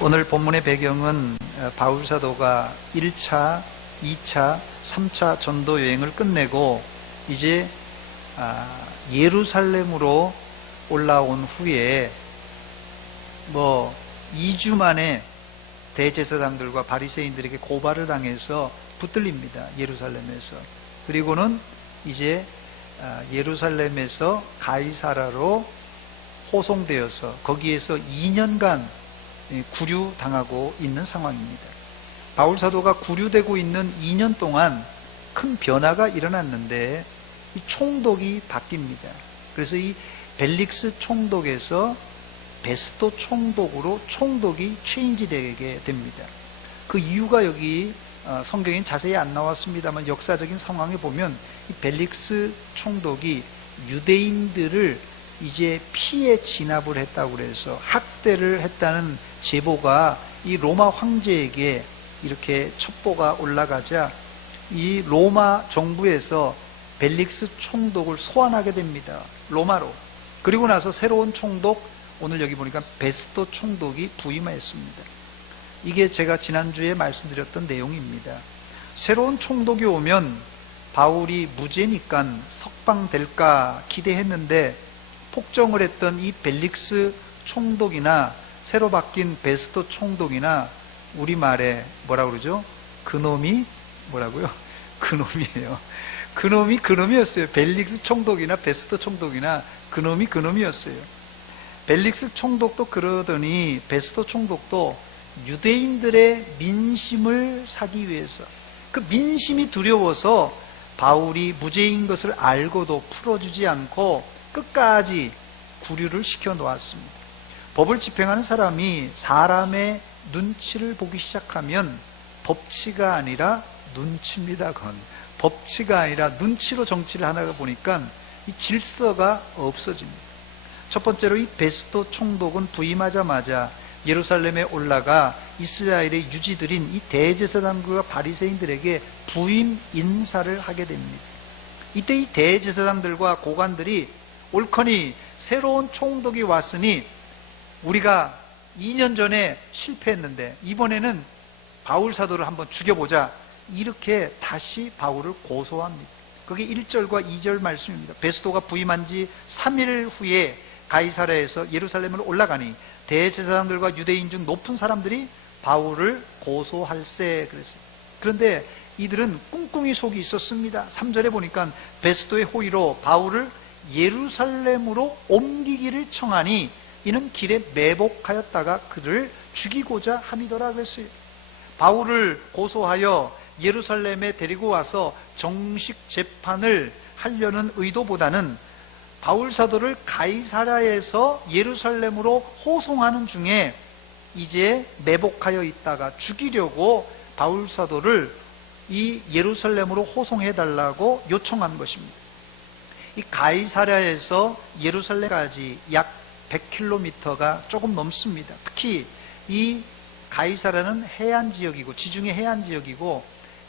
오늘 본문의 배경은 바울 사도가 1차, 2차, 3차 전도 여행을 끝내고 이제 예루살렘으로 올라온 후에 2주 만에 대제사장들과 바리새인들에게 고발을 당해서 붙들립니다. 예루살렘에서. 그리고는 이제 예루살렘에서 가이사라로 호송되어서 거기에서 2년간 구류당하고 있는 상황입니다. 바울 사도가 구류되고 있는 2년 동안 큰 변화가 일어났는데 이 총독이 바뀝니다. 그래서 이 벨릭스 총독에서 베스도 총독으로 총독이 체인지되게 됩니다. 그 이유가 여기 성경엔 자세히 안 나왔습니다만 역사적인 상황에 보면 이 벨릭스 총독이 유대인들을 이제 피해 진압을 했다고 그래서 학대를 했다는 제보가 이 로마 황제에게 이렇게 첩보가 올라가자 이 로마 정부에서 벨릭스 총독을 소환하게 됩니다. 로마로. 그리고 나서 새로운 총독, 오늘 여기 보니까 베스도 총독이 부임하였습니다. 이게 제가 지난주에 말씀드렸던 내용입니다. 새로운 총독이 오면 바울이 무죄니까 석방될까 기대했는데 폭정을 했던 이 벨릭스 총독이나 새로 바뀐 베스도 총독이나 우리말에 뭐라고 그러죠? 그놈이 뭐라고요? 그놈이에요. 그놈이 그놈이었어요. 벨릭스 총독이나 베스도 총독이나 그놈이 그놈이었어요. 벨릭스 총독도 그러더니 베스도 총독도 유대인들의 민심을 사기 위해서 그 민심이 두려워서 바울이 무죄인 것을 알고도 풀어주지 않고 끝까지 구류를 시켜 놓았습니다. 법을 집행하는 사람이 사람의 눈치를 보기 시작하면 법치가 아니라 눈치입니다. 그건 법치가 아니라 눈치로 정치를 하다가 보니까 이 질서가 없어집니다. 첫 번째로 이 베스도 총독은 부임하자마자 예루살렘에 올라가 이스라엘의 유지들인 이 대제사장과 바리새인들에게 부임 인사를 하게 됩니다. 이때 이 대제사장들과 고관들이 옳거니 새로운 총독이 왔으니 우리가 2년 전에 실패했는데 이번에는 바울 사도를 한번 죽여보자, 이렇게 다시 바울을 고소합니다. 그게 1절과 2절 말씀입니다. 베스도가 부임한 지 3일 후에 가이사랴에서 예루살렘으로 올라가니 대제사장들과 유대인 중 높은 사람들이 바울을 고소할세 그랬어요. 그런데 이들은 꿍꿍이 속이 있었습니다. 3절에 보니까 베스도의 호의로 바울을 예루살렘으로 옮기기를 청하니 이는 길에 매복하였다가 그를 죽이고자 함이더라 그랬어요. 바울을 고소하여 예루살렘에 데리고 와서 정식 재판을 하려는 의도보다는 바울 사도를 가이사랴에서 예루살렘으로 호송하는 중에 이제 매복하여 있다가 죽이려고 바울 사도를 이 예루살렘으로 호송해달라고 요청한 것입니다. 이 가이사랴에서 예루살렘까지 약 100km가 조금 넘습니다. 특히 이 가이사랴는 해안 지역이고 지중해 해안 지역이고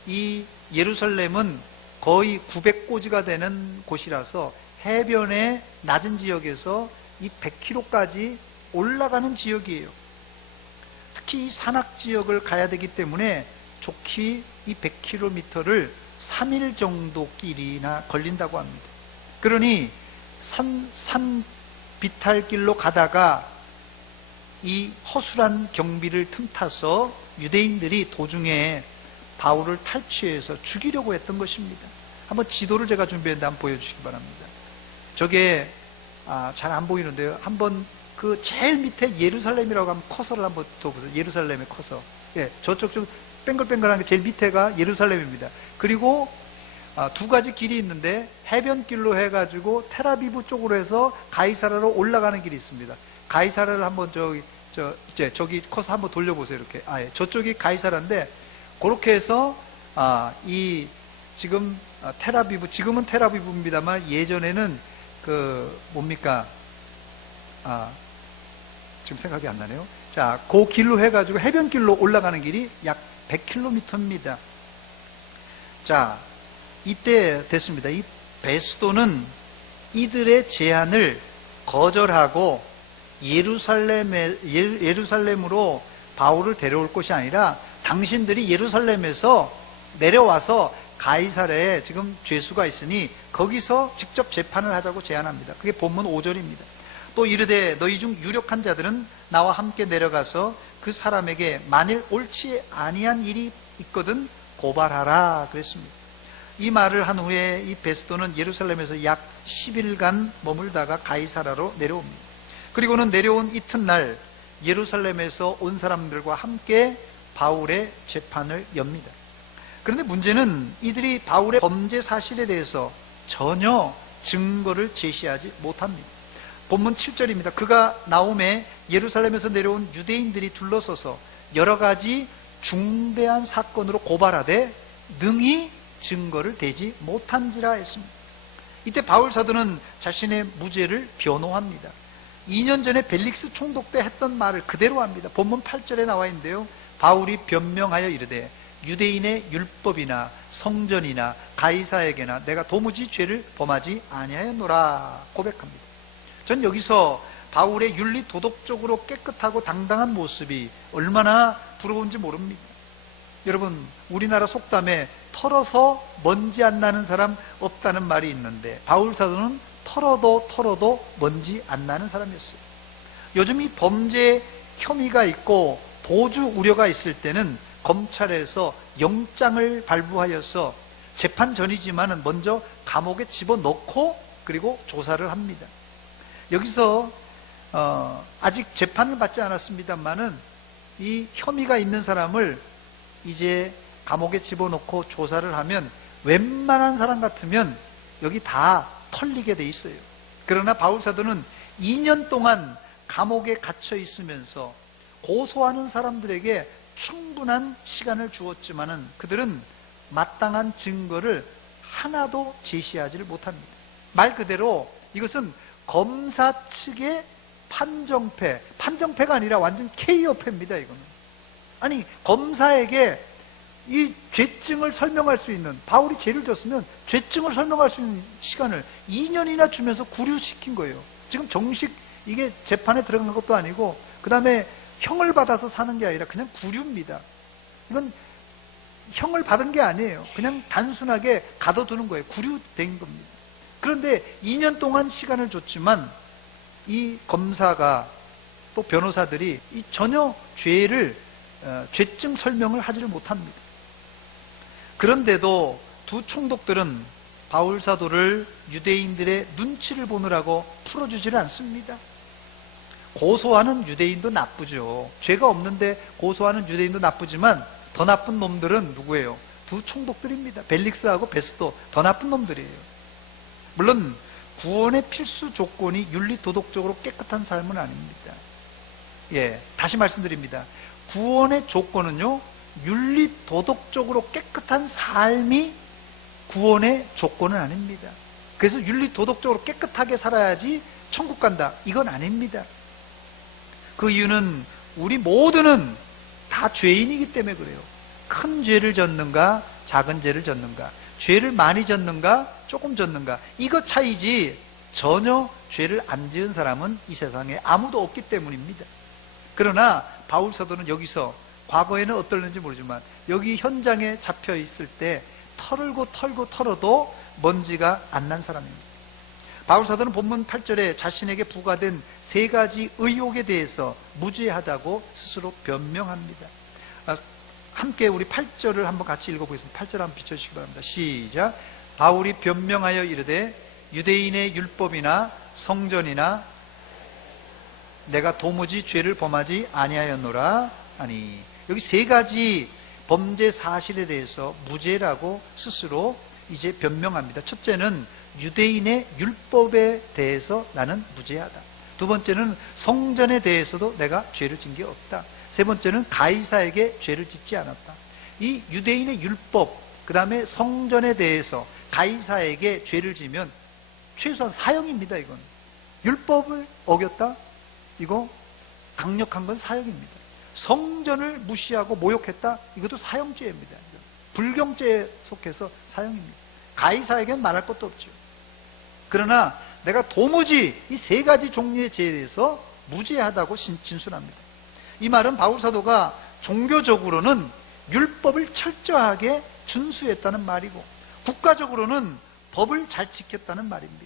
이 예루살렘은 거의 900고지가 되는 곳이라서 해변의 낮은 지역에서 이 100km까지 올라가는 지역이에요. 특히 이 산악 지역을 가야 되기 때문에 좋게 이 100km를 3일 정도 길이나 걸린다고 합니다. 그러니 산 비탈길로 가다가 이 허술한 경비를 틈타서 유대인들이 도중에 바울을 탈취해서 죽이려고 했던 것입니다. 한번 지도를 제가 준비했는데 한번 보여주시기 바랍니다. 저게 잘 안 보이는데요. 한번 그 제일 밑에 예루살렘이라고 하면 커서를 한번 둬보세요. 예루살렘의 커서. 예, 저쪽 좀 뱅글뱅글한 게 제일 밑에가 예루살렘입니다. 그리고 두 가지 길이 있는데 해변길로 해가지고 텔아비브 쪽으로 해서 가이사랴로 올라가는 길이 있습니다. 가이사랴를 한번 저기 커서 한번 돌려보세요. 이렇게. 예, 저쪽이 가이사랴인데 그렇게 해서 이 지금 텔아비브, 지금은 텔아비브입니다만 예전에는 그 뭡니까? 지금 생각이 안 나네요. 자, 그 길로 해가지고 해변길로 올라가는 길이 약 100km입니다. 자, 이때 됐습니다. 이 베스도는 이들의 제안을 거절하고 예루살렘으로 바울을 데려올 것이 아니라 당신들이 예루살렘에서 내려와서 가이사랴에 지금 죄수가 있으니 거기서 직접 재판을 하자고 제안합니다. 그게 본문 5절입니다. 또 이르되 너희 중 유력한 자들은 나와 함께 내려가서 그 사람에게 만일 옳지 아니한 일이 있거든 고발하라 그랬습니다. 이 말을 한 후에 이 베스도는 예루살렘에서 약 10일간 머물다가 가이사랴로 내려옵니다. 그리고는 내려온 이튿날 예루살렘에서 온 사람들과 함께 바울의 재판을 엽니다. 그런데 문제는 이들이 바울의 범죄 사실에 대해서 전혀 증거를 제시하지 못합니다. 본문 7절입니다. 그가 나오매 예루살렘에서 내려온 유대인들이 둘러서서 여러 가지 중대한 사건으로 고발하되 능히 증거를 대지 못한지라 했습니다. 이때 바울 사도는 자신의 무죄를 변호합니다. 2년 전에 벨릭스 총독 때 했던 말을 그대로 합니다. 본문 8절에 나와 있는데요. 바울이 변명하여 이르되 유대인의 율법이나 성전이나 가이사에게나 내가 도무지 죄를 범하지 아니하였노라 고백합니다. 전 여기서 바울의 윤리 도덕적으로 깨끗하고 당당한 모습이 얼마나 부러운지 모릅니다. 여러분, 우리나라 속담에 털어서 먼지 안 나는 사람 없다는 말이 있는데 바울 사도는 털어도 먼지 안 나는 사람이었어요. 요즘 이 범죄 혐의가 있고 도주 우려가 있을 때는 검찰에서 영장을 발부하여서 재판 전이지만은 먼저 감옥에 집어넣고 그리고 조사를 합니다. 여기서 아직 재판을 받지 않았습니다만은 이 혐의가 있는 사람을 이제 감옥에 집어넣고 조사를 하면 웬만한 사람 같으면 여기 다 털리게 돼 있어요. 그러나 바울 사도는 2년 동안 감옥에 갇혀 있으면서 고소하는 사람들에게 충분한 시간을 주었지만은 그들은 마땅한 증거를 하나도 제시하지를 못합니다. 말 그대로 이것은 검사 측의 판정패가 아니라 완전 KO패입니다. 이거는. 아니, 검사에게 이 죄증을 설명할 수 있는, 바울이 죄를 졌으면 죄증을 설명할 수 있는 시간을 2년이나 주면서 구류시킨 거예요. 지금 정식 이게 재판에 들어간 것도 아니고 그 다음에 형을 받아서 사는 게 아니라 그냥 구류입니다. 이건 형을 받은 게 아니에요. 그냥 단순하게 가둬두는 거예요. 구류된 겁니다. 그런데 2년 동안 시간을 줬지만 이 검사가 또 변호사들이 이 전혀 죄증 설명을 하지를 못합니다. 그런데도 두 총독들은 바울 사도를 유대인들의 눈치를 보느라고 풀어주지를 않습니다. 고소하는 유대인도 나쁘죠. 죄가 없는데 고소하는 유대인도 나쁘지만 더 나쁜 놈들은 누구예요? 두 총독들입니다. 벨릭스하고 베스도 더 나쁜 놈들이에요. 물론 구원의 필수 조건이 윤리 도덕적으로 깨끗한 삶은 아닙니다. 다시 말씀드립니다. 구원의 조건은요, 윤리 도덕적으로 깨끗한 삶이 구원의 조건은 아닙니다. 그래서 윤리 도덕적으로 깨끗하게 살아야지 천국 간다, 이건 아닙니다. 그 이유는 우리 모두는 다 죄인이기 때문에 그래요. 큰 죄를 졌는가 작은 죄를 졌는가, 죄를 많이 졌는가 조금 졌는가, 이거 차이지 전혀 죄를 안 지은 사람은 이 세상에 아무도 없기 때문입니다. 그러나 바울 사도는 여기서, 과거에는 어떨는지 모르지만 여기 현장에 잡혀 있을 때 털어도 먼지가 안 난 사람입니다. 바울 사도는 본문 8절에 자신에게 부과된 3가지 의혹에 대해서 무죄하다고 스스로 변명합니다. 함께 우리 8절을 한번 같이 읽어보겠습니다. 8절 한번 비춰주시기 바랍니다. 시작. 바울이 변명하여 이르되 유대인의 율법이나 성전이나 내가 도무지 죄를 범하지 아니하였노라 하니, 여기 3가지 범죄 사실에 대해서 무죄라고 스스로 이제 변명합니다. 첫째는 유대인의 율법에 대해서 나는 무죄하다. 두 번째는 성전에 대해서도 내가 죄를 진 게 없다. 세 번째는 가이사에게 죄를 짓지 않았다. 이 유대인의 율법, 그 다음에 성전에 대해서 가이사에게 죄를 지면 최소한 사형입니다. 이건 율법을 어겼다, 이거 강력한 건 사형입니다. 성전을 무시하고 모욕했다, 이것도 사형죄입니다. 불경죄에 속해서 사형입니다. 가이사에게는 말할 것도 없죠. 그러나 내가 도무지 이 3가지 종류의 죄에 대해서 무죄하다고 진술합니다. 이 말은 바울 사도가 종교적으로는 율법을 철저하게 준수했다는 말이고 국가적으로는 법을 잘 지켰다는 말입니다.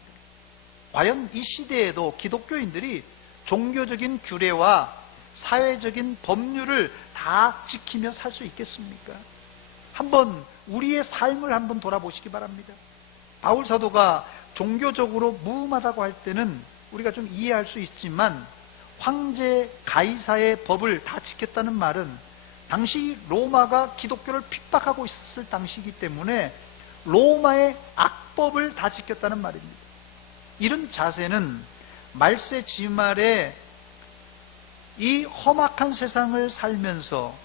과연 이 시대에도 기독교인들이 종교적인 규례와 사회적인 법률을 다 지키며 살 수 있겠습니까? 한번 우리의 삶을 한번 돌아보시기 바랍니다. 바울 사도가 종교적으로 무음하다고 할 때는 우리가 좀 이해할 수 있지만 황제 가이사의 법을 다 지켰다는 말은 당시 로마가 기독교를 핍박하고 있었을 당시이기 때문에 로마의 악법을 다 지켰다는 말입니다. 이런 자세는 말세 지말에 이 험악한 세상을 살면서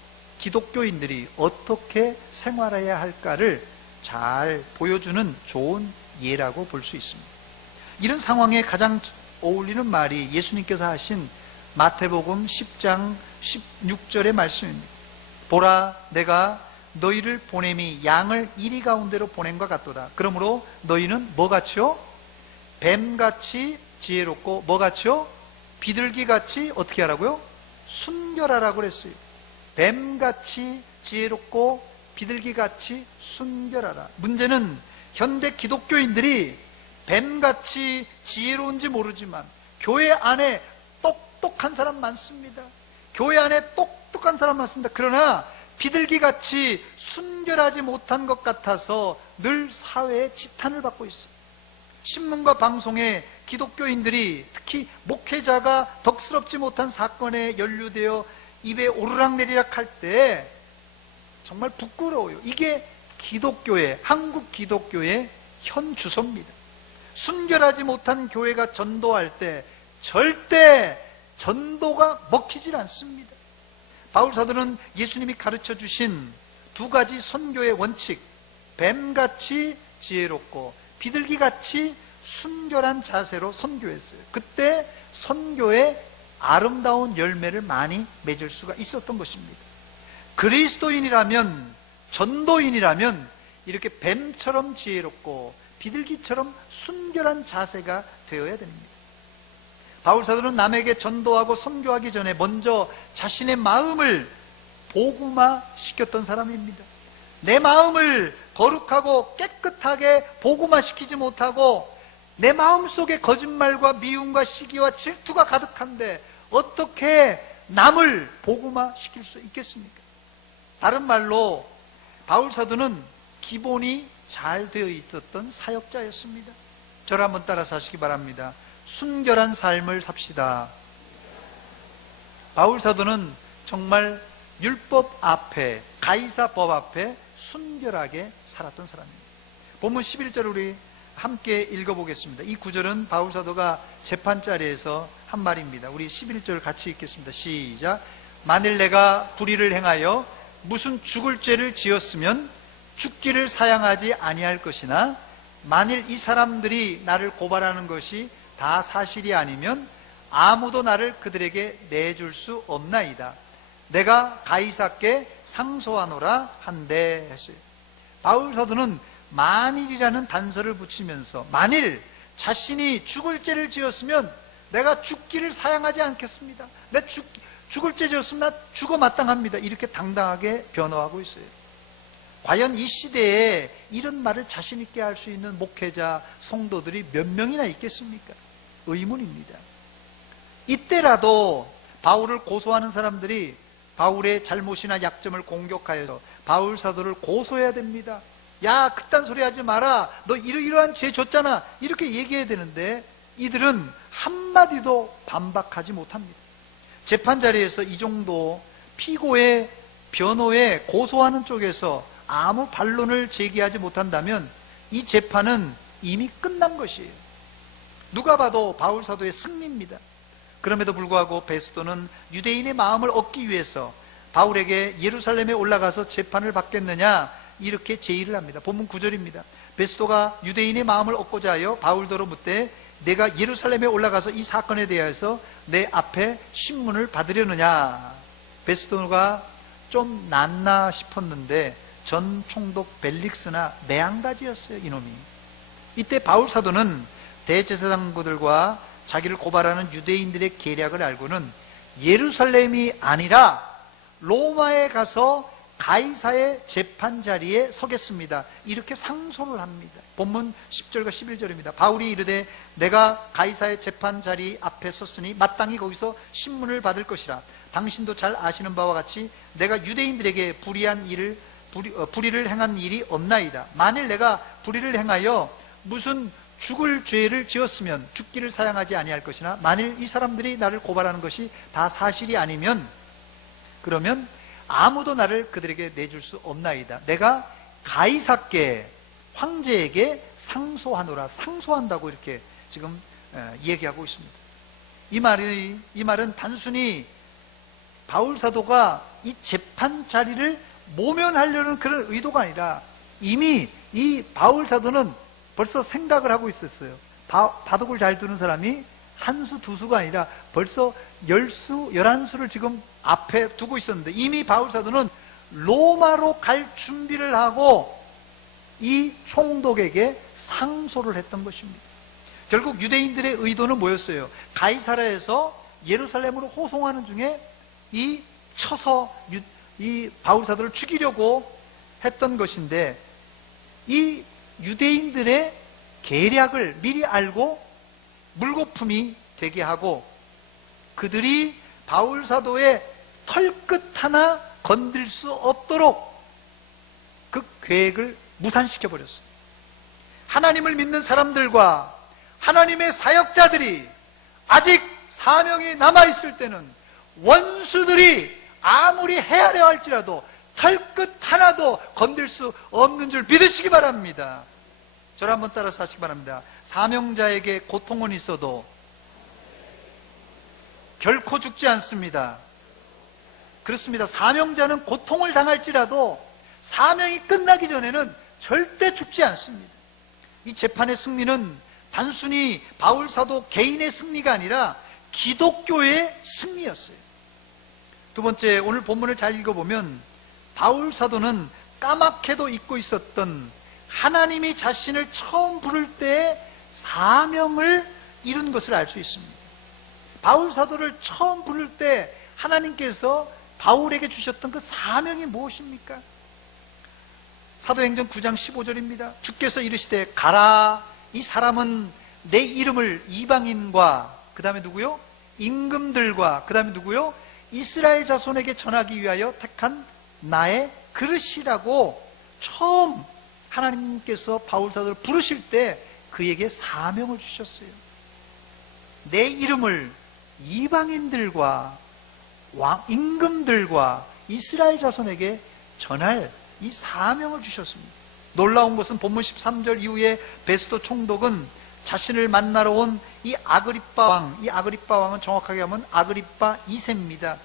기독교인들이 어떻게 생활해야 할까를 잘 보여주는 좋은 예라고 볼 수 있습니다. 이런 상황에 가장 어울리는 말이 예수님께서 하신 마태복음 10장 16절의 말씀입니다. 보라, 내가 너희를 보냄이 양을 이리 가운데로 보낸 것 같도다. 그러므로 너희는 뭐같이요? 뱀같이 지혜롭고 뭐같이요? 비둘기같이 어떻게 하라고요? 순결하라고 그랬어요. 뱀같이 지혜롭고 비둘기같이 순결하라. 문제는 현대 기독교인들이 뱀같이 지혜로운지 모르지만 교회 안에 똑똑한 사람 많습니다. 교회 안에 똑똑한 사람 많습니다. 그러나 비둘기같이 순결하지 못한 것 같아서 늘 사회에 지탄을 받고 있어요. 신문과 방송에 기독교인들이 특히 목회자가 덕스럽지 못한 사건에 연루되어 입에 오르락내리락 할 때 정말 부끄러워요. 이게 기독교의, 한국 기독교의 현 주소입니다. 순결하지 못한 교회가 전도할 때 절대 전도가 먹히질 않습니다. 바울 사도는 예수님이 가르쳐 주신 두 가지 선교의 원칙, 뱀같이 지혜롭고 비둘기같이 순결한 자세로 선교했어요. 그때 선교의 아름다운 열매를 많이 맺을 수가 있었던 것입니다. 그리스도인이라면, 전도인이라면 이렇게 뱀처럼 지혜롭고 비둘기처럼 순결한 자세가 되어야 됩니다. 바울 사도는 남에게 전도하고 선교하기 전에 먼저 자신의 마음을 복음화시켰던 사람입니다. 내 마음을 거룩하고 깨끗하게 복음화시키지 못하고 내 마음속에 거짓말과 미움과 시기와 질투가 가득한데 어떻게 남을 복음화시킬 수 있겠습니까? 다른 말로 바울 사도는 기본이 잘 되어 있었던 사역자였습니다. 저를 한번 따라서 하시기 바랍니다. 순결한 삶을 삽시다. 바울 사도는 정말 율법 앞에, 가이사법 앞에 순결하게 살았던 사람입니다. 본문 11절 우리 함께 읽어보겠습니다. 이 구절은 바울 사도가 재판자리에서 한 말입니다. 우리 11절 같이 읽겠습니다. 시작. 만일 내가 불의를 행하여 무슨 죽을 죄를 지었으면 죽기를 사양하지 아니할 것이나 만일 이 사람들이 나를 고발하는 것이 다 사실이 아니면 아무도 나를 그들에게 내줄 수 없나이다. 내가 가이사께 상소하노라 한대 했어요. 바울 사도는 만일이라는 단서를 붙이면서 만일 자신이 죽을 죄를 지었으면 내가 죽기를 사양하지 않겠습니다. 내가 죽을 죄 지었으면 나 죽어 마땅합니다. 이렇게 당당하게 변호하고 있어요. 과연 이 시대에 이런 말을 자신 있게 할 수 있는 목회자, 성도들이 몇 명이나 있겠습니까? 의문입니다. 이때라도 바울을 고소하는 사람들이 바울의 잘못이나 약점을 공격하여서 바울 사도를 고소해야 됩니다. 야, 그딴 소리 하지 마라. 너 이러이러한 죄 줬잖아. 이렇게 얘기해야 되는데 이들은 한마디도 반박하지 못합니다. 재판자리에서 이 정도 피고의 변호에 고소하는 쪽에서 아무 반론을 제기하지 못한다면 이 재판은 이미 끝난 것이에요. 누가 봐도 바울 사도의 승리입니다. 그럼에도 불구하고 베스도는 유대인의 마음을 얻기 위해서 바울에게 예루살렘에 올라가서 재판을 받겠느냐 이렇게 제의를 합니다. 본문 9절입니다. 베스도가 유대인의 마음을 얻고자 하여 바울더러 묻되 내가 예루살렘에 올라가서 이 사건에 대하여서 내 앞에 신문을 받으려느냐. 베스도가 좀 낫나 싶었는데 전 총독 벨릭스나 매양가지였어요. 이놈이. 이때 바울 사도는 대제사장부들과 자기를 고발하는 유대인들의 계략을 알고는 예루살렘이 아니라 로마에 가서 가이사의 재판 자리에 서겠습니다. 이렇게 상소를 합니다. 본문 10절과 11절입니다. 바울이 이르되 내가 가이사의 재판 자리 앞에 섰으니 마땅히 거기서 신문을 받을 것이라. 당신도 잘 아시는 바와 같이 내가 유대인들에게 불의를 행한 일이 없나이다. 만일 내가 불의를 행하여 무슨 죽을 죄를 지었으면 죽기를 사양하지 아니할 것이나 만일 이 사람들이 나를 고발하는 것이 다 사실이 아니면 그러면 아무도 나를 그들에게 내줄 수 없나이다. 내가 가이사께 황제에게 상소하노라. 상소한다고 이렇게 지금 얘기하고 있습니다. 이 말은 단순히 바울 사도가 이 재판 자리를 모면하려는 그런 의도가 아니라 이미 이 바울 사도는 벌써 생각을 하고 있었어요. 바둑을 잘 두는 사람이 한 수, 두 수가 아니라 벌써 10수, 11수를 지금 앞에 두고 있었는데 이미 바울 사도는 로마로 갈 준비를 하고 이 총독에게 상소를 했던 것입니다. 결국 유대인들의 의도는 뭐였어요? 가이사라에서 예루살렘으로 호송하는 중에 이 쳐서 이 바울 사도를 죽이려고 했던 것인데 이 유대인들의 계략을 미리 알고 물거품이 되게 하고 그들이 바울 사도의 털끝 하나 건들 수 없도록 그 계획을 무산시켜 버렸어요. 하나님을 믿는 사람들과 하나님의 사역자들이 아직 사명이 남아있을 때는 원수들이 아무리 헤아려 할지라도 털끝 하나도 건들 수 없는 줄 믿으시기 바랍니다. 저를 한번 따라서 하시기 바랍니다. 사명자에게 고통은 있어도 결코 죽지 않습니다. 그렇습니다. 사명자는 고통을 당할지라도 사명이 끝나기 전에는 절대 죽지 않습니다. 이 재판의 승리는 단순히 바울 사도 개인의 승리가 아니라 기독교의 승리였어요. 두 번째, 오늘 본문을 잘 읽어보면 바울 사도는 까맣게도 잊고 있었던 하나님이 자신을 처음 부를 때의 사명을 이룬 것을 알 수 있습니다. 바울 사도를 처음 부를 때 하나님께서 바울에게 주셨던 그 사명이 무엇입니까? 사도행전 9장 15절입니다. 주께서 이르시되 가라. 이 사람은 내 이름을 이방인과 그 다음에 누구요? 임금들과 그 다음에 누구요? 이스라엘 자손에게 전하기 위하여 택한 나의 그릇이라고 처음 하나님께서 바울 사도를 부르실 때 그에게 사명을 주셨어요. 내 이름을 이방인들과 임금들과 이스라엘 자손에게 전할 이 사명을 주셨습니다. 놀라운 것은 본문 13절 이후에 베스도 총독은 자신을 만나러 온 이 아그리빠 왕은 정확하게 하면 아그리빠 2세입니다.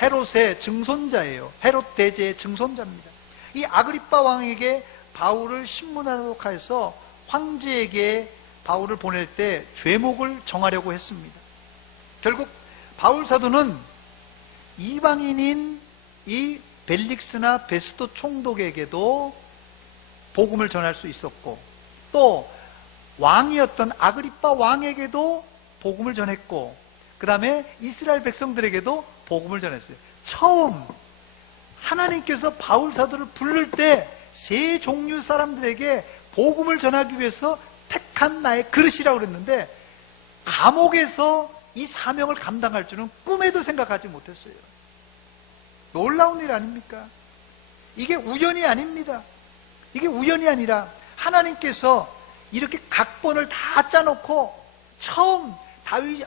헤롯의 증손자예요. 헤롯 대제의 증손자입니다. 이 아그리빠 왕에게 바울을 신문하도록 해서 황제에게 바울을 보낼 때 죄목을 정하려고 했습니다. 결국 바울 사도는 이방인인 이 벨릭스나 베스도 총독에게도 복음을 전할 수 있었고 또 왕이었던 아그리빠 왕에게도 복음을 전했고 그 다음에 이스라엘 백성들에게도 복음을 전했어요. 처음 하나님께서 바울 사도를 부를 때 세 종류 사람들에게 복음을 전하기 위해서 택한 나의 그릇이라고 그랬는데 감옥에서 이 사명을 감당할 줄은 꿈에도 생각하지 못했어요. 놀라운 일 아닙니까? 이게 우연이 아닙니다. 이게 우연이 아니라 하나님께서 이렇게 각본을 다 짜놓고 처음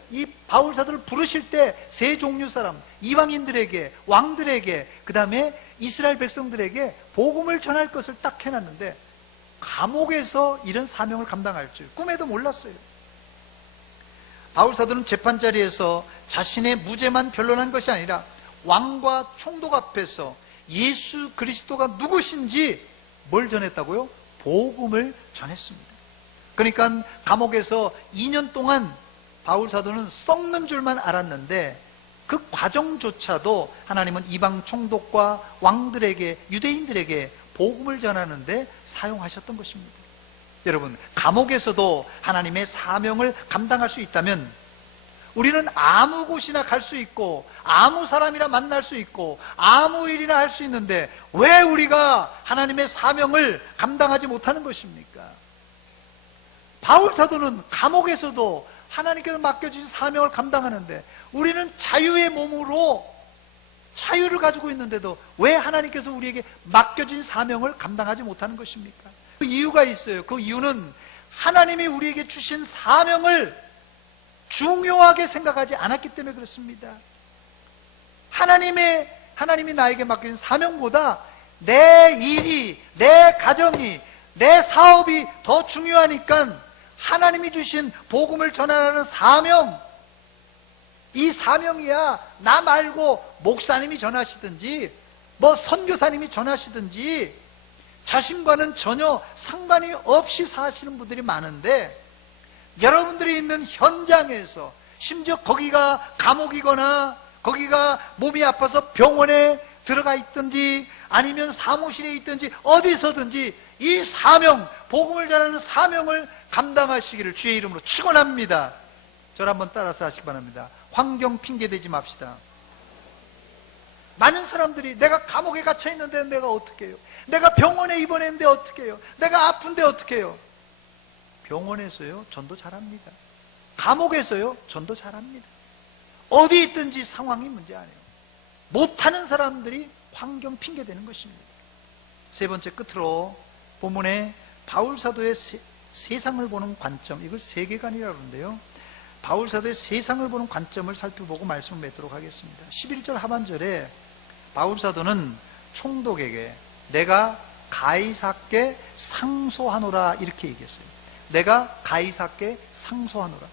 이 바울 사도를 부르실 때 세 종류 사람, 이방인들에게, 왕들에게, 그 다음에 이스라엘 백성들에게 복음을 전할 것을 딱 해놨는데 감옥에서 이런 사명을 감당할 줄 꿈에도 몰랐어요. 바울 사도는 재판 자리에서 자신의 무죄만 변론한 것이 아니라 왕과 총독 앞에서 예수 그리스도가 누구신지 뭘 전했다고요? 복음을 전했습니다. 그러니까 감옥에서 2년 동안 바울 사도는 썩는 줄만 알았는데 그 과정조차도 하나님은 이방 총독과 왕들에게, 유대인들에게 복음을 전하는데 사용하셨던 것입니다. 여러분, 감옥에서도 하나님의 사명을 감당할 수 있다면 우리는 아무 곳이나 갈 수 있고 아무 사람이나 만날 수 있고 아무 일이나 할 수 있는데 왜 우리가 하나님의 사명을 감당하지 못하는 것입니까? 바울 사도는 감옥에서도 하나님께서 맡겨주신 사명을 감당하는데 우리는 자유의 몸으로 자유를 가지고 있는데도 왜 하나님께서 우리에게 맡겨진 사명을 감당하지 못하는 것입니까? 그 이유가 있어요. 그 이유는 하나님이 우리에게 주신 사명을 중요하게 생각하지 않았기 때문에 그렇습니다. 하나님이 나에게 맡겨진 사명보다 내 일이, 내 가정이, 내 사업이 더 중요하니까 하나님이 주신 복음을 전하는 사명, 이 사명이야 나 말고 목사님이 전하시든지 뭐 선교사님이 전하시든지 자신과는 전혀 상관이 없이 사시는 분들이 많은데 여러분들이 있는 현장에서 심지어 거기가 감옥이거나 거기가 몸이 아파서 병원에 들어가 있든지 아니면 사무실에 있든지 어디서든지 이 사명, 복음을 전하는 사명을 감당하시기를 주의 이름으로 축원합니다. 저를 한번 따라서 하시기 바랍니다. 환경 핑계 대지 맙시다. 많은 사람들이 내가 감옥에 갇혀 있는데 내가 어떻게 해요? 내가 병원에 입원했는데 어떻게 해요? 내가 아픈데 어떻게 해요? 병원에서요 전도 잘합니다. 감옥에서요 전도 잘합니다. 어디 있든지 상황이 문제 아니에요. 못하는 사람들이 환경 핑계 대는 것입니다. 세 번째 끝으로 본문에 바울 사도의 세상을 보는 관점, 이걸 세계관이라고 하는데요. 바울 사도의 세상을 보는 관점을 살펴보고 말씀을 맺도록 하겠습니다. 11절 하반절에 바울 사도는 총독에게 내가 가이사께 상소하노라 이렇게 얘기했어요. 내가 가이사께 상소하노라.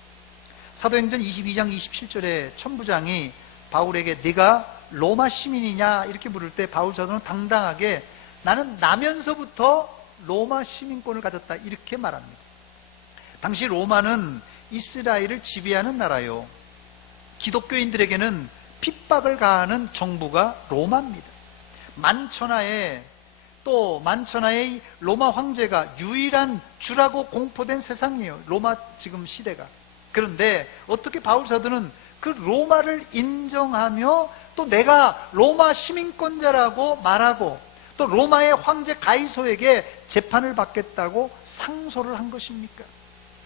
사도행전 22장 27절에 천부장이 바울에게 네가 로마 시민이냐 이렇게 물을 때 바울 사도는 당당하게 나는 나면서부터 로마 시민권을 가졌다 이렇게 말합니다. 당시 로마는 이스라엘을 지배하는 나라요. 기독교인들에게는 핍박을 가하는 정부가 로마입니다. 만천하에 로마 황제가 유일한 주라고 공포된 세상이에요. 로마 지금 시대가. 그런데 어떻게 바울 사도는 그 로마를 인정하며 또 내가 로마 시민권자라고 말하고 또 로마의 황제 가이소에게 재판을 받겠다고 상소를 한 것입니까?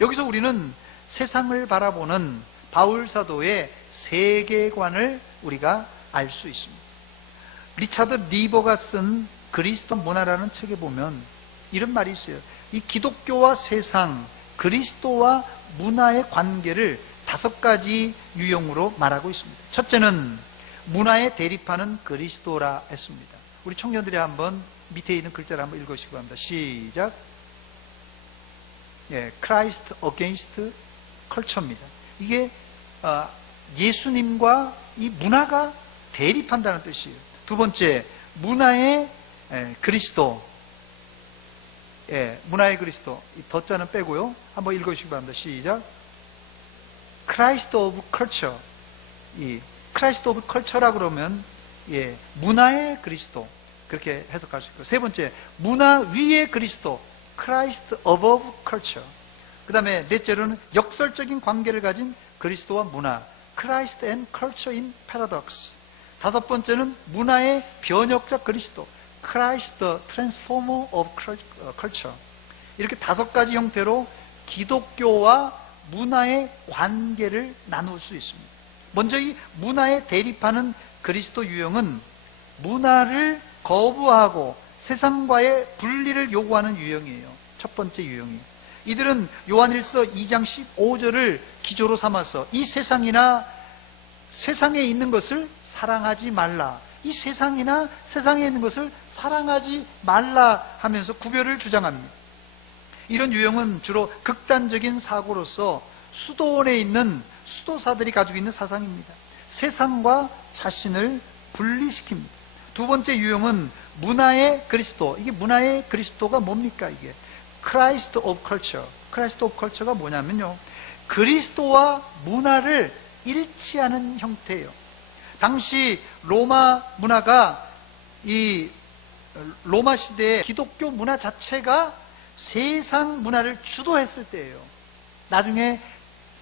여기서 우리는 세상을 바라보는 바울 사도의 세계관을 우리가 알 수 있습니다. 리차드 리버가 쓴 그리스도 문화라는 책에 보면 이런 말이 있어요. 이 기독교와 세상, 그리스도와 문화의 관계를 5가지 유형으로 말하고 있습니다. 첫째는 문화에 대립하는 그리스도라 했습니다. 우리 청년들이 한번 밑에 있는 글자를 한번 읽으시기 바랍니다. 시작. Christ against culture입니다. 이게 예수님과 이 문화가 대립한다는 뜻이에요. 두 번째, 문화의 그리스도. 문화의 그리스도. 이 덧자는 빼고요. 한번 읽으시기 바랍니다. 시작. Christ of culture. 이 Christ of culture라 그러면 문화의 그리스도. 그렇게 해석할 수 있고. 세 번째, 문화 위의 그리스도. Christ above culture. 그 다음에 넷째로는 역설적인 관계를 가진 그리스도와 문화. Christ and culture in paradox. 다섯 번째는 문화의 변혁자 그리스도. Christ the transformer of culture. 이렇게 5가지 형태로 기독교와 문화의 관계를 나눌 수 있습니다. 먼저 이 문화에 대립하는 그리스도 유형은 문화를 거부하고 세상과의 분리를 요구하는 유형이에요. 첫 번째 유형이. 이들은 요한일서 2장 15절을 기조로 삼아서 이 세상이나 세상에 있는 것을 사랑하지 말라. 이 세상이나 세상에 있는 것을 사랑하지 말라 하면서 구별을 주장합니다. 이런 유형은 주로 극단적인 사고로서 수도원에 있는 수도사들이 가지고 있는 사상입니다. 세상과 자신을 분리시킵니다. 두 번째 유형은 문화의 그리스도. 이게 문화의 그리스도가 뭡니까 이게? Christ of culture. Christ of culture가 뭐냐면요. 그리스도와 문화를 일치하는 형태예요. 당시 로마 문화가 이 로마 시대의 기독교 문화 자체가 세상 문화를 주도했을 때예요. 나중에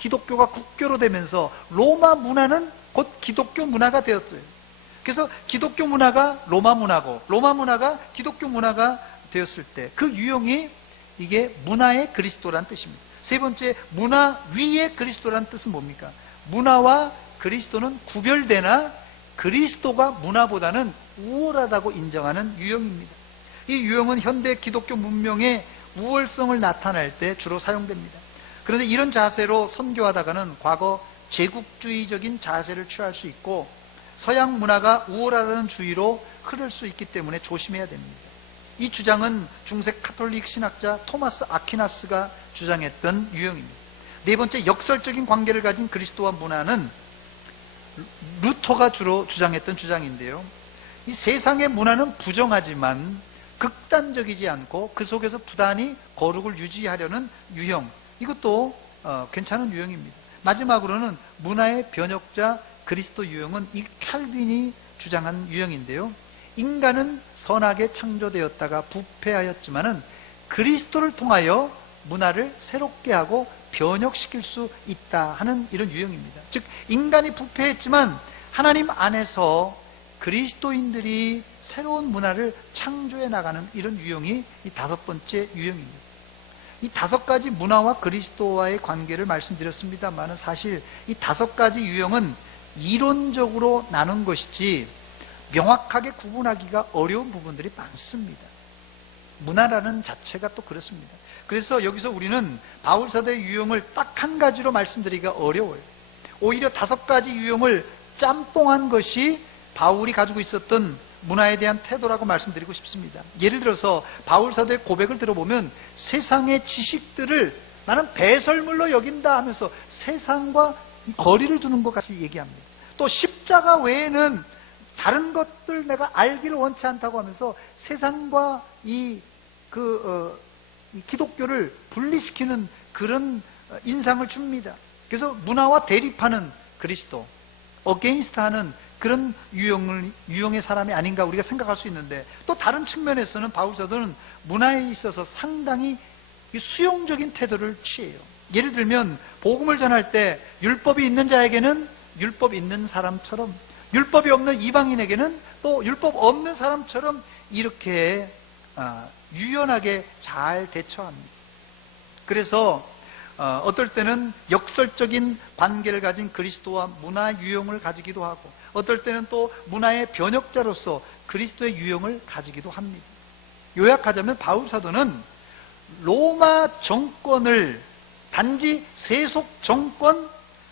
기독교가 국교로 되면서 로마 문화는 곧 기독교 문화가 되었어요. 그래서 기독교 문화가 로마 문화고 로마 문화가 기독교 문화가 되었을 때 그 유형이 이게 문화의 그리스도란 뜻입니다. 세 번째, 문화 위의 그리스도란 뜻은 뭡니까? 문화와 그리스도는 구별되나 그리스도가 문화보다는 우월하다고 인정하는 유형입니다. 이 유형은 현대 기독교 문명의 우월성을 나타낼 때 주로 사용됩니다. 그런데 이런 자세로 선교하다가는 과거 제국주의적인 자세를 취할 수 있고 서양 문화가 우월하다는 주의로 흐를 수 있기 때문에 조심해야 됩니다. 이 주장은 중세 카톨릭 신학자 토마스 아퀴나스가 주장했던 유형입니다. 네 번째, 역설적인 관계를 가진 그리스도와 문화는 루터가 주로 주장했던 주장인데요. 이 세상의 문화는 부정하지만 극단적이지 않고 그 속에서 부단히 거룩을 유지하려는 유형, 이것도 괜찮은 유형입니다. 마지막으로는 문화의 변혁자 그리스도 유형은 이 칼빈이 주장한 유형인데요. 인간은 선하게 창조되었다가 부패하였지만은 그리스도를 통하여 문화를 새롭게 하고 변혁시킬 수 있다 하는 이런 유형입니다. 즉 인간이 부패했지만 하나님 안에서 그리스도인들이 새로운 문화를 창조해 나가는 이런 유형이 이 다섯 번째 유형입니다. 이 다섯 가지 문화와 그리스도와의 관계를 말씀드렸습니다만 사실 이 다섯 가지 유형은 이론적으로 나눈 것이지 명확하게 구분하기가 어려운 부분들이 많습니다. 문화라는 자체가 또 그렇습니다. 그래서 여기서 우리는 바울사도의 유형을 딱 한 가지로 말씀드리기가 어려워요. 오히려 다섯 가지 유형을 짬뽕한 것이 바울이 가지고 있었던 문화에 대한 태도라고 말씀드리고 싶습니다. 예를 들어서 바울사도의 고백을 들어보면 세상의 지식들을 나는 배설물로 여긴다 하면서 세상과 거리를 두는 것 같이 얘기합니다. 또 십자가 외에는 다른 것들 내가 알기를 원치 않다고 하면서 세상과 이 기독교를 분리시키는 그런 인상을 줍니다. 그래서 문화와 대립하는 그리스도, 어게인스트 하는 그런 유형의 사람이 아닌가 우리가 생각할 수 있는데, 또 다른 측면에서는 바울사도는 문화에 있어서 상당히 수용적인 태도를 취해요. 예를 들면 복음을 전할 때 율법이 있는 자에게는 율법 있는 사람처럼, 율법이 없는 이방인에게는 또 율법 없는 사람처럼 이렇게 유연하게 잘 대처합니다. 그래서 어떨 때는 역설적인 관계를 가진 그리스도와 문화 유형을 가지기도 하고, 어떨 때는 또 문화의 변혁자로서 그리스도의 유형을 가지기도 합니다. 요약하자면 바울사도는 로마 정권을 단지 세속 정권,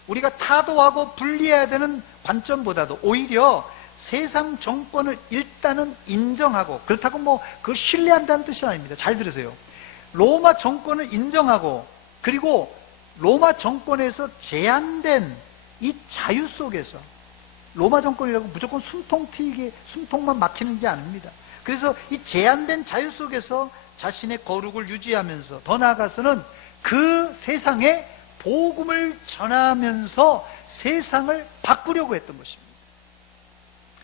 우리가 타도하고 분리해야 되는 관점보다도 오히려 세상 정권을 일단은 인정하고, 그렇다고 그 신뢰한다는 뜻이 아닙니다. 잘 들으세요. 로마 정권을 인정하고, 그리고 로마 정권에서 제한된 이 자유 속에서, 로마 정권이라고 무조건 숨통 트이게, 숨통만 막히는지 아닙니다. 그래서 이 제한된 자유 속에서 자신의 거룩을 유지하면서 더 나아가서는 그 세상에 복음을 전하면서 세상을 바꾸려고 했던 것입니다.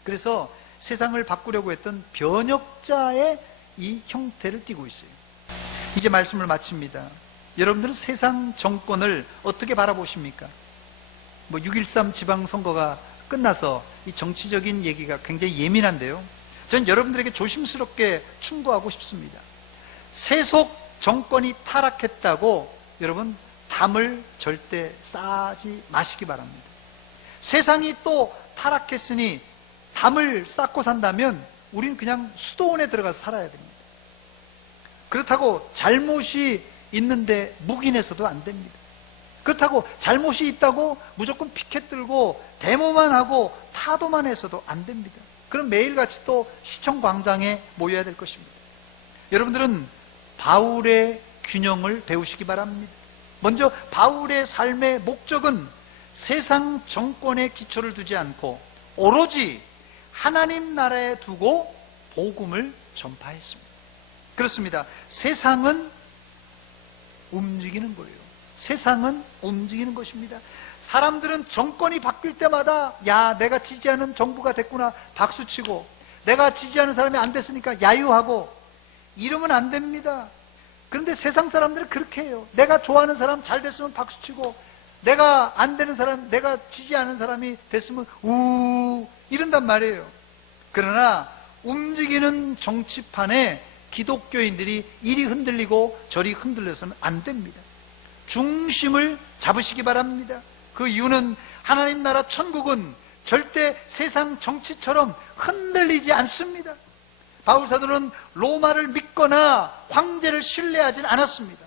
그래서 세상을 바꾸려고 했던 변혁자의 이 형태를 띠고 있어요. 이제 말씀을 마칩니다. 여러분들은 세상 정권을 어떻게 바라보십니까? 6.13 지방선거가 끝나서 이 정치적인 얘기가 굉장히 예민한데요. 전 여러분들에게 조심스럽게 충고하고 싶습니다. 세속 정권이 타락했다고 여러분 담을 절대 쌓지 마시기 바랍니다. 세상이 또 타락했으니 담을 쌓고 산다면 우리는 그냥 수도원에 들어가서 살아야 됩니다. 그렇다고 잘못이 있는데 묵인해서도 안 됩니다. 그렇다고 잘못이 있다고 무조건 피켓 들고 데모만 하고 타도만 해서도 안 됩니다. 그럼 매일같이 또 시청 광장에 모여야 될 것입니다. 여러분들은 바울의 균형을 배우시기 바랍니다. 먼저 바울의 삶의 목적은 세상 정권에 기초를 두지 않고 오로지 하나님 나라에 두고 복음을 전파했습니다. 그렇습니다. 세상은 움직이는 거예요. 세상은 움직이는 것입니다. 사람들은 정권이 바뀔 때마다 야, 내가 지지하는 정부가 됐구나 박수치고, 내가 지지하는 사람이 안 됐으니까 야유하고, 이러면 안 됩니다. 그런데 세상 사람들은 그렇게 해요. 내가 좋아하는 사람 잘 됐으면 박수치고, 내가 안 되는 사람, 내가 지지 않은 사람이 됐으면 이런단 말이에요. 그러나 움직이는 정치판에 기독교인들이 이리 흔들리고 저리 흔들려서는 안 됩니다. 중심을 잡으시기 바랍니다. 그 이유는 하나님 나라 천국은 절대 세상 정치처럼 흔들리지 않습니다. 바울사도는 로마를 믿거나 황제를 신뢰하진 않았습니다.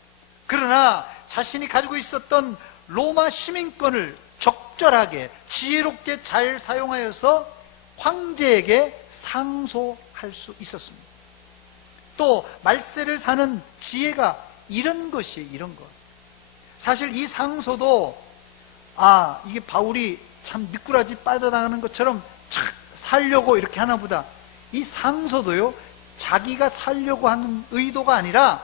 그러나 자신이 가지고 있었던 로마 시민권을 적절하게 지혜롭게 잘 사용하여서 황제에게 상소할 수 있었습니다. 또 말세를 사는 지혜가 이런 것이에요. 이런 것. 사실 이 상소도 이게 바울이 참 미꾸라지 빠져나가는 것처럼 착 살려고 이렇게 하나 보다. 이 상소도요, 자기가 살려고 하는 의도가 아니라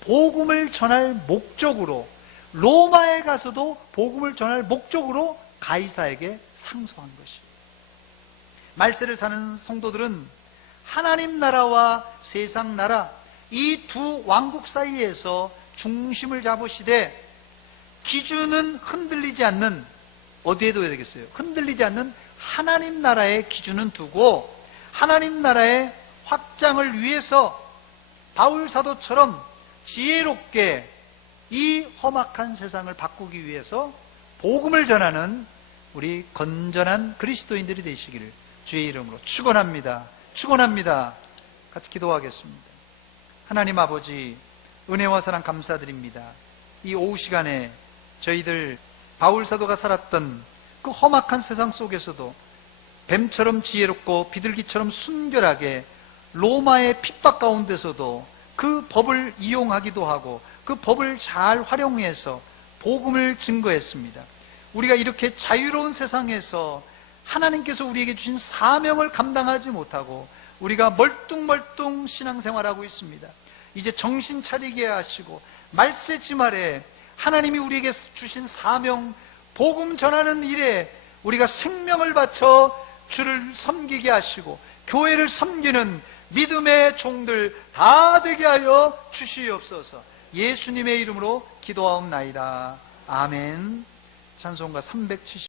복음을 전할 목적으로, 로마에 가서도 복음을 전할 목적으로 가이사에게 상소한 것이에요. 말세를 사는 성도들은 하나님 나라와 세상 나라, 이 두 왕국 사이에서 중심을 잡으시되 기준은 흔들리지 않는, 어디에 둬야 되겠어요? 흔들리지 않는 하나님 나라의 기준은 두고 하나님 나라의 확장을 위해서 바울 사도처럼 지혜롭게 이 험악한 세상을 바꾸기 위해서 복음을 전하는 우리 건전한 그리스도인들이 되시기를 주의 이름으로 축원합니다. 축원합니다. 같이 기도하겠습니다. 하나님 아버지, 은혜와 사랑 감사드립니다. 이 오후 시간에 저희들 바울 사도가 살았던 그 험악한 세상 속에서도 뱀처럼 지혜롭고 비둘기처럼 순결하게 로마의 핍박 가운데서도 그 법을 이용하기도 하고 그 법을 잘 활용해서 복음을 증거했습니다. 우리가 이렇게 자유로운 세상에서 하나님께서 우리에게 주신 사명을 감당하지 못하고 우리가 멀뚱멀뚱 신앙생활하고 있습니다. 이제 정신 차리게 하시고 말세 지말에 하나님이 우리에게 주신 사명, 복음 전하는 일에 우리가 생명을 바쳐 주를 섬기게 하시고 교회를 섬기는 믿음의 종들 다 되게 하여 주시옵소서. 예수님의 이름으로 기도하옵나이다. 아멘. 찬송가 370